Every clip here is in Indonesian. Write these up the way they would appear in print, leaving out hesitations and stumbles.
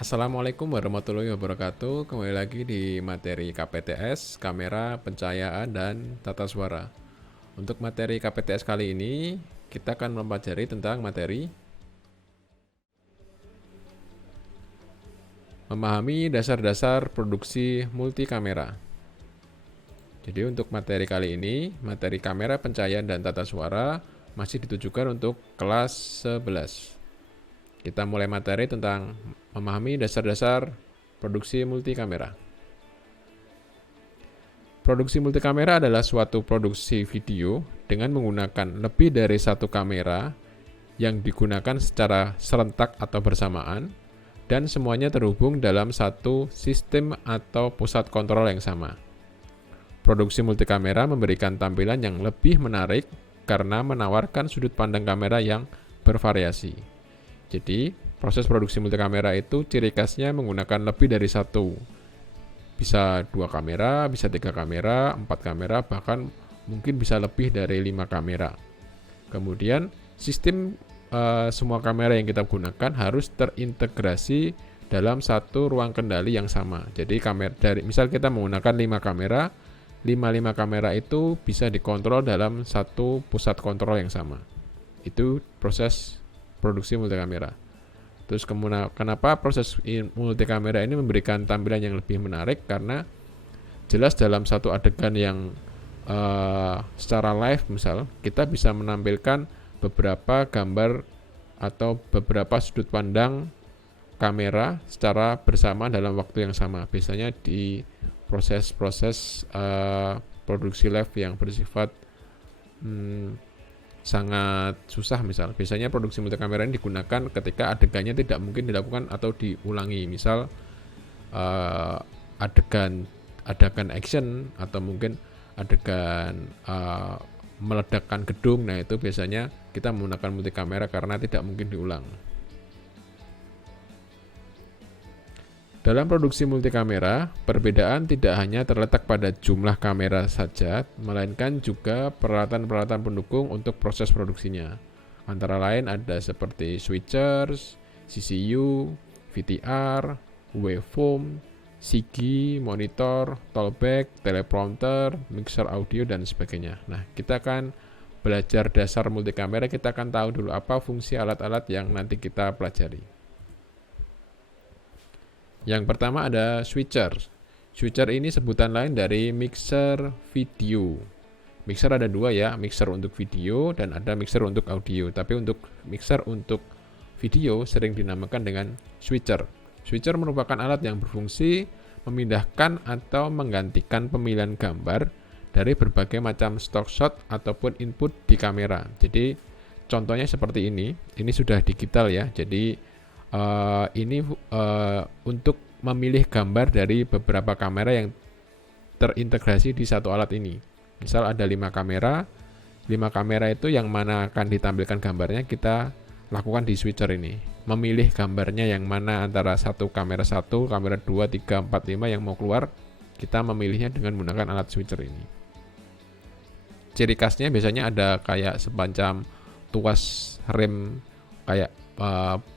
Assalamualaikum warahmatullahi wabarakatuh. Kembali lagi di materi KPTS, kamera, pencahayaan, dan tata suara. Untuk materi KPTS kali ini, kita akan mempelajari tentang materi memahami dasar-dasar produksi multikamera. Jadi untuk materi kali ini, materi kamera, pencahayaan, dan tata suara masih ditujukan untuk kelas 11. Kita mulai materi tentang memahami dasar-dasar produksi multikamera. Produksi multikamera adalah suatu produksi video dengan menggunakan lebih dari satu kamera yang digunakan secara serentak atau bersamaan dan semuanya terhubung dalam satu sistem atau pusat kontrol yang sama. Produksi multikamera memberikan tampilan yang lebih menarik karena menawarkan sudut pandang kamera yang bervariasi. Jadi, proses produksi multikamera itu ciri khasnya menggunakan lebih dari satu. Bisa 2 kamera, bisa 3 kamera, 4 kamera, bahkan mungkin bisa lebih dari 5 kamera. Kemudian, sistem semua kamera yang kita gunakan harus terintegrasi dalam satu ruang kendali yang sama. Jadi, misal kita menggunakan 5 kamera, 5 kamera itu bisa dikontrol dalam satu pusat kontrol yang sama. Itu proses produksi multikamera. Terus kenapa proses multikamera ini memberikan tampilan yang lebih menarik? Karena jelas dalam satu adegan yang secara live misal, kita bisa menampilkan beberapa gambar atau beberapa sudut pandang kamera secara bersama dalam waktu yang sama. Biasanya di proses-proses produksi live yang bersifat sangat susah, misal biasanya produksi multikamera ini digunakan ketika adegannya tidak mungkin dilakukan atau diulangi, misal adegan action atau mungkin adegan meledakkan gedung. Nah, itu biasanya kita menggunakan multikamera karena tidak mungkin diulang. Dalam produksi multikamera, perbedaan tidak hanya terletak pada jumlah kamera saja, melainkan juga peralatan-peralatan pendukung untuk proses produksinya. Antara lain ada seperti switchers, CCU, VTR, waveform, CG, monitor, tollback, teleprompter, mixer audio, dan sebagainya. Nah, kita akan belajar dasar multikamera, kita akan tahu dulu apa fungsi alat-alat yang nanti kita pelajari. Yang pertama ada switcher. Switcher ini sebutan lain dari mixer video. Mixer ada 2 ya, mixer untuk video dan ada mixer untuk audio. Tapi untuk mixer untuk video sering dinamakan dengan switcher. Switcher merupakan alat yang berfungsi memindahkan atau menggantikan pemilihan gambar dari berbagai macam stock shot ataupun input di kamera. Jadi contohnya seperti ini sudah digital ya. Jadi ini untuk memilih gambar dari beberapa kamera yang terintegrasi di satu alat ini. Misal ada 5 kamera, 5 kamera itu yang mana akan ditampilkan gambarnya kita lakukan di switcher ini. Memilih gambarnya yang mana antara kamera 1, kamera 2, 3, 4, 5 yang mau keluar, kita memilihnya dengan menggunakan alat switcher ini. Ciri khasnya biasanya ada kayak semacam tuas rem kayak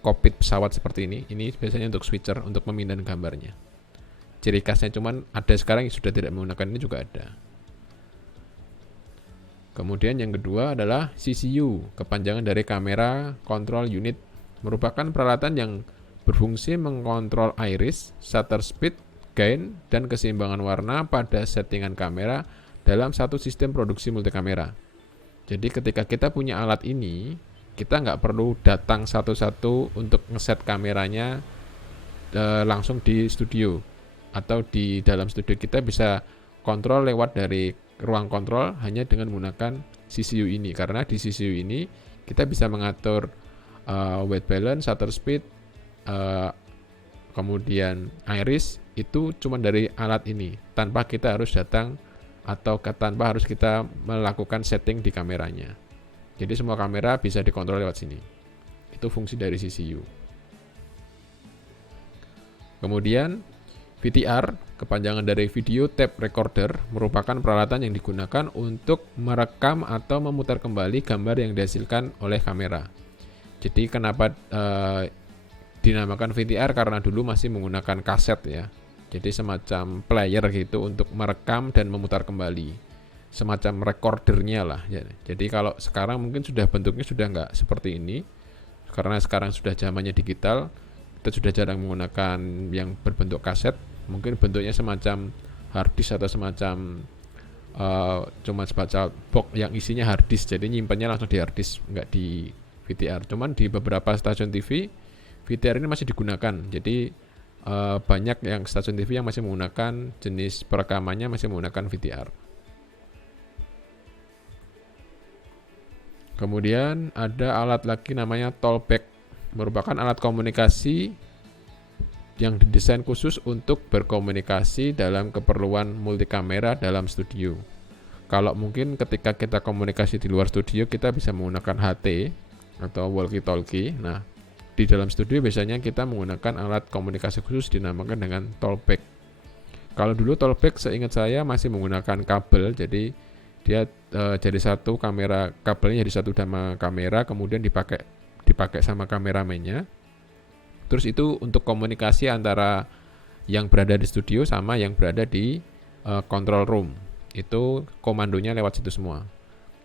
kokpit pesawat seperti ini biasanya untuk switcher untuk memindahkan gambarnya. Ciri khasnya cuman ada sekarang yang sudah tidak menggunakan ini juga ada. Kemudian yang kedua adalah CCU, kepanjangan dari Camera Control Unit, merupakan peralatan yang berfungsi mengontrol iris, shutter speed, gain, dan keseimbangan warna pada settingan kamera dalam satu sistem produksi multikamera. Jadi ketika kita punya alat ini, kita nggak perlu datang satu-satu untuk ngeset kameranya langsung di studio atau di dalam studio. Kita bisa kontrol lewat dari ruang kontrol hanya dengan menggunakan CCU ini, karena di CCU ini kita bisa mengatur white balance, shutter speed, kemudian iris, itu cuma dari alat ini tanpa kita harus datang atau tanpa harus kita melakukan setting di kameranya. Jadi semua kamera bisa dikontrol lewat sini. Itu fungsi dari CCU. Kemudian VTR, kepanjangan dari Video Tape Recorder, merupakan peralatan yang digunakan untuk merekam atau memutar kembali gambar yang dihasilkan oleh kamera. Jadi kenapa dinamakan VTR karena dulu masih menggunakan kaset ya. Jadi semacam player gitu untuk merekam dan memutar kembali. Semacam recordernya lah. Jadi kalau sekarang mungkin sudah bentuknya sudah nggak seperti ini. Karena sekarang sudah zamannya digital, kita sudah jarang menggunakan yang berbentuk kaset. Mungkin bentuknya semacam hard disk atau semacam cuma sebaca box yang isinya hard disk. Jadi nyimpannya langsung di hard disk, nggak di VTR. Cuman di beberapa stasiun TV, VTR ini masih digunakan. Jadi banyak yang stasiun TV yang masih menggunakan jenis perekamannya masih menggunakan VTR. Kemudian ada alat lagi namanya talkback, merupakan alat komunikasi yang didesain khusus untuk berkomunikasi dalam keperluan multikamera dalam studio. Kalau mungkin ketika kita komunikasi di luar studio, kita bisa menggunakan HT atau walkie-talkie. Nah, di dalam studio biasanya kita menggunakan alat komunikasi khusus dinamakan dengan talkback. Kalau dulu talkback seingat saya masih menggunakan kabel, jadi dia jadi satu kamera, kabelnya jadi satu sama kamera, kemudian dipakai sama kameramennya. Terus itu untuk komunikasi antara yang berada di studio sama yang berada di control room. Itu komandonya lewat situ semua.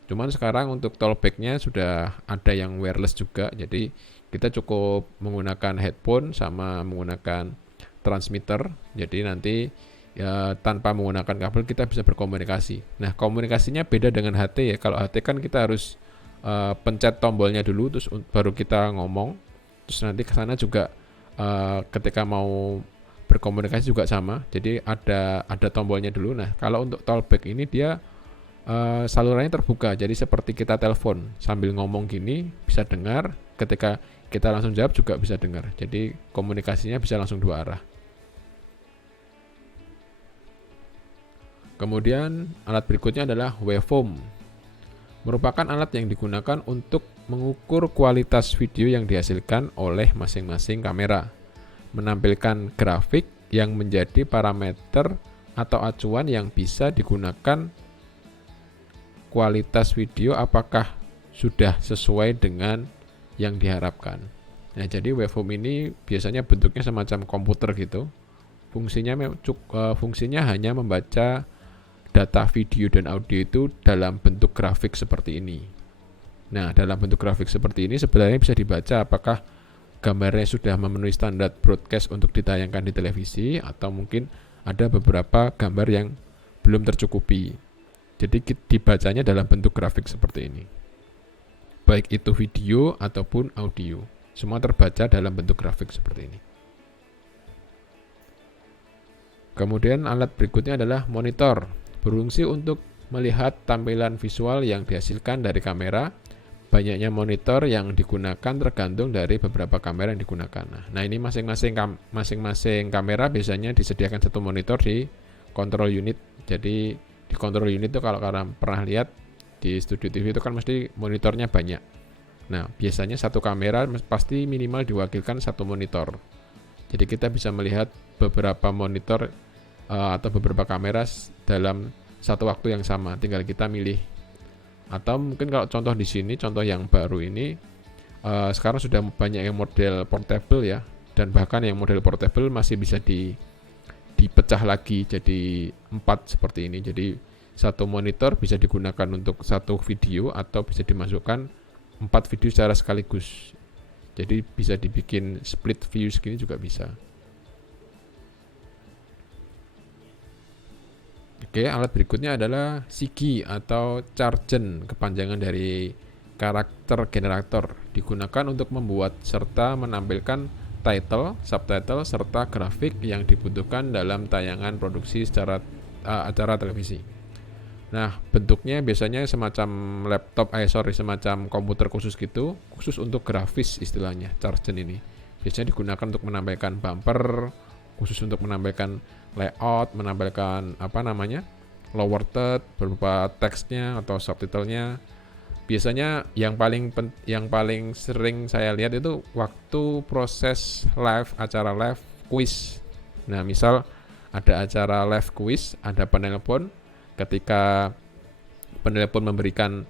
Cuman sekarang untuk talkback-nya sudah ada yang wireless juga. Jadi kita cukup menggunakan headphone sama menggunakan transmitter. Jadi nanti ya tanpa menggunakan kabel kita bisa berkomunikasi. Nah, komunikasinya beda dengan HT ya. Kalau HT kan kita harus pencet tombolnya dulu terus baru kita ngomong. Terus nanti ke sana juga ketika mau berkomunikasi juga sama. Jadi ada tombolnya dulu. Nah, kalau untuk talkback ini dia salurannya terbuka. Jadi seperti kita telepon sambil ngomong gini bisa dengar, ketika kita langsung jawab juga bisa dengar. Jadi komunikasinya bisa langsung dua arah. Kemudian alat berikutnya adalah waveform. Merupakan alat yang digunakan untuk mengukur kualitas video yang dihasilkan oleh masing-masing kamera. Menampilkan grafik yang menjadi parameter atau acuan yang bisa digunakan kualitas video apakah sudah sesuai dengan yang diharapkan. Nah, jadi waveform ini biasanya bentuknya semacam komputer gitu. Fungsinya hanya membaca data video dan audio itu dalam bentuk grafik seperti ini. Nah, dalam bentuk grafik seperti ini sebenarnya bisa dibaca apakah gambarnya sudah memenuhi standar broadcast untuk ditayangkan di televisi atau mungkin ada beberapa gambar yang belum tercukupi. Jadi dibacanya dalam bentuk grafik seperti ini. Baik itu video ataupun audio, semua terbaca dalam bentuk grafik seperti ini. Kemudian alat berikutnya adalah monitor. Berfungsi untuk melihat tampilan visual yang dihasilkan dari kamera. Banyaknya monitor yang digunakan tergantung dari beberapa kamera yang digunakan. Nah, ini masing-masing kamera biasanya disediakan satu monitor di control unit. Jadi di control unit itu kalau kalian pernah lihat di studio TV itu kan mesti monitornya banyak. Nah, biasanya satu kamera pasti minimal diwakilkan satu monitor. Jadi kita bisa melihat beberapa monitor atau beberapa kamera dalam satu waktu yang sama, tinggal kita milih. Atau mungkin kalau contoh di sini, contoh yang baru ini, sekarang sudah banyak yang model portable ya, dan bahkan yang model portable masih bisa dipecah lagi jadi 4 seperti ini. Jadi satu monitor bisa digunakan untuk satu video atau bisa dimasukkan 4 video secara sekaligus. Jadi bisa dibikin split view segini juga bisa. Oke, alat berikutnya adalah CGI atau Chargen, kepanjangan dari karakter generator. Digunakan untuk membuat serta menampilkan title, subtitle, serta grafik yang dibutuhkan dalam tayangan produksi secara acara televisi. Nah, bentuknya biasanya semacam semacam komputer khusus gitu, khusus untuk grafis istilahnya, Chargen ini. Biasanya digunakan untuk menampilkan bumper, khusus untuk menampilkan layout, menampilkan lower third berupa teksnya atau subtitlenya. Biasanya yang paling sering saya lihat itu waktu proses acara live quiz. Nah, misal ada acara live quiz, ada penelpon, ketika penelpon memberikan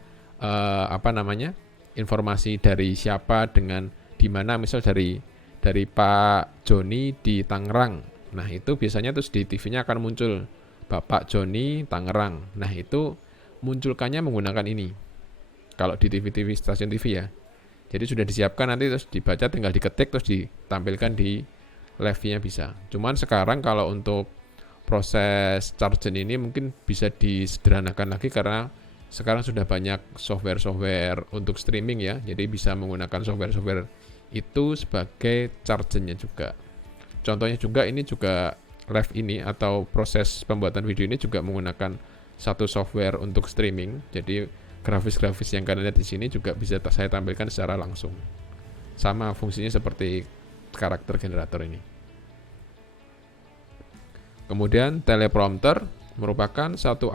informasi dari siapa dengan di mana, misal dari dari Pak Joni di Tangerang. Nah, itu biasanya terus di TV-nya akan muncul Bapak Joni Tangerang. Nah, itu munculkannya menggunakan ini. Kalau di TV-TV stasiun TV ya. Jadi sudah disiapkan, nanti terus dibaca, tinggal diketik terus ditampilkan di live-nya bisa. Cuman sekarang kalau untuk proses chargen ini mungkin bisa disederhanakan lagi karena sekarang sudah banyak software-software untuk streaming ya. Jadi bisa menggunakan software-software itu sebagai chargennya juga. Contohnya juga ini juga live ini atau proses pembuatan video ini juga menggunakan satu software untuk streaming. Jadi grafis-grafis yang kalian lihat di sini juga bisa saya tampilkan secara langsung. Sama fungsinya seperti karakter generator ini. Kemudian teleprompter merupakan satu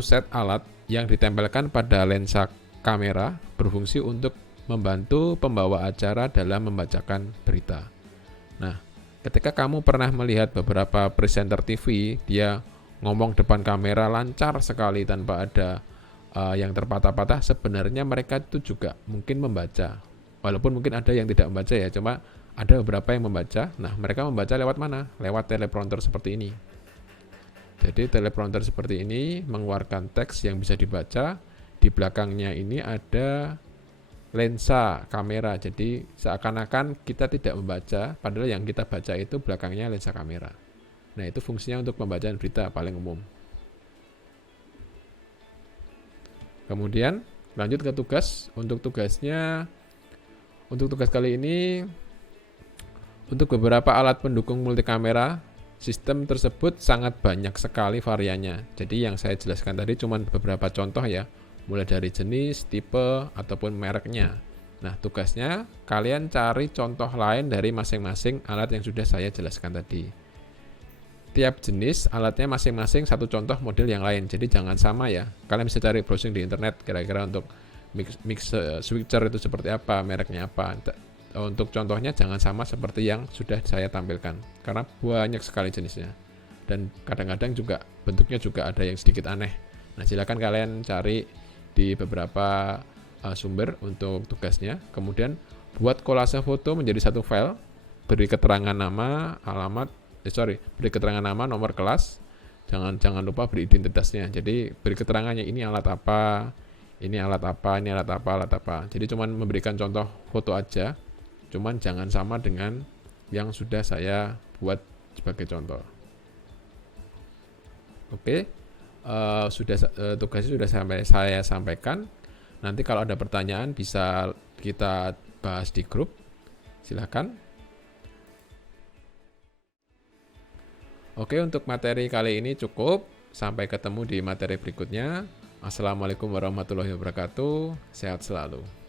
set alat yang ditempelkan pada lensa kamera berfungsi untuk membantu pembawa acara dalam membacakan berita. Nah, ketika kamu pernah melihat beberapa presenter TV, dia ngomong depan kamera lancar sekali tanpa ada yang terpatah-patah, sebenarnya mereka itu juga mungkin membaca. Walaupun mungkin ada yang tidak membaca ya, cuma ada beberapa yang membaca. Nah, mereka membaca lewat mana? Lewat teleprompter seperti ini. Jadi teleprompter seperti ini mengeluarkan teks yang bisa dibaca. Di belakangnya ini ada lensa kamera. Jadi seakan-akan kita tidak membaca, padahal yang kita baca itu belakangnya lensa kamera. Nah, itu fungsinya untuk pembacaan berita paling umum. Kemudian lanjut ke tugas. Untuk tugas kali ini, untuk beberapa alat pendukung multikamera, sistem tersebut sangat banyak sekali variannya. Jadi yang saya jelaskan tadi cuma beberapa contoh ya, mulai dari jenis, tipe, ataupun mereknya. Nah, tugasnya kalian cari contoh lain dari masing-masing alat yang sudah saya jelaskan tadi. Tiap jenis alatnya masing-masing satu contoh model yang lain, jadi jangan sama ya. Kalian bisa cari browsing di internet kira-kira untuk mix switcher itu seperti apa, mereknya apa. Untuk contohnya jangan sama seperti yang sudah saya tampilkan, karena banyak sekali jenisnya. Dan kadang-kadang juga bentuknya juga ada yang sedikit aneh. Nah, silakan kalian cari di beberapa sumber untuk tugasnya. Kemudian buat kolase foto menjadi satu file, beri keterangan nama, beri keterangan nama, nomor kelas. Jangan lupa beri identitasnya. Jadi beri keterangannya, ini alat apa, ini alat apa, ini alat apa, alat apa. Jadi cuman memberikan contoh foto aja. Cuman jangan sama dengan yang sudah saya buat sebagai contoh. Oke, tugasnya sudah saya sampaikan. Nanti kalau ada pertanyaan bisa kita bahas di grup. Silakan. Oke, untuk materi kali ini cukup. Sampai ketemu di materi berikutnya. Assalamualaikum warahmatullahi wabarakatuh. Sehat selalu.